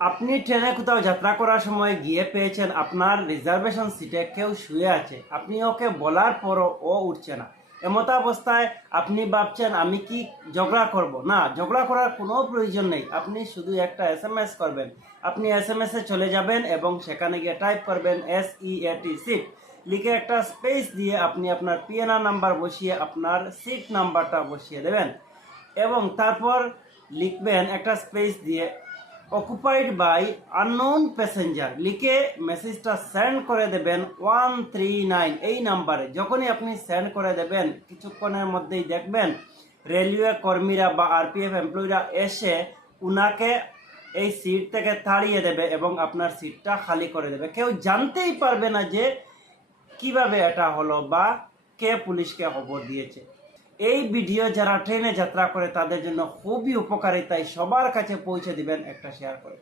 আপনি ট্রেনে কোথাও যাত্রা করার সময় গিয়ে পেয়েছেন আপনার রিজার্ভেশন সিটে কেউ শুয়ে আছে, আপনি ওকে বলার পরও ও উঠছে না। এমতাবস্থায় আপনি ভাবছেন আমি কি ঝগড়া করব? না, ঝগড়া করার কোনো প্রয়োজন নেই। আপনি শুধু একটা এসএমএস করবেন। আপনি এসএমএস এ চলে যাবেন এবং সেখানে গিয়ে টাইপ করবেন SEAT সিট, লিখে একটা স্পেস দিয়ে আপনি আপনার পিএনআর নাম্বার বসিয়ে আপনার সিট নাম্বারটা বসিয়ে দেবেন এবং তারপর লিখবেন একটা স্পেস দিয়ে অকুপাইড বাই আননোন প্যাসেঞ্জার, লিখে মেসেজটা সেন্ড করে দেবেন 139 এই নাম্বারে। যখনই আপনি সেন্ড করে দেবেন কিছুক্ষণের মধ্যেই দেখবেন রেলওয়ে কর্মীরা বা আরপিএফ এমপ্লয়িরা এসে উনাকে এই সিট থেকে তাড়িয়ে দেবে এবং আপনার সিটটা খালি করে দেবে। কেউ জানতেই পারবে না যে কিভাবে এটা হলো বা কে পুলিশকে খবর দিয়েছে। এই ভিডিও যারা ট্রেনে যাত্রা করে তাদের জন্য খুবই উপকারী, তাই সবার কাছে পৌঁছে দিবেন একটা শেয়ার করে।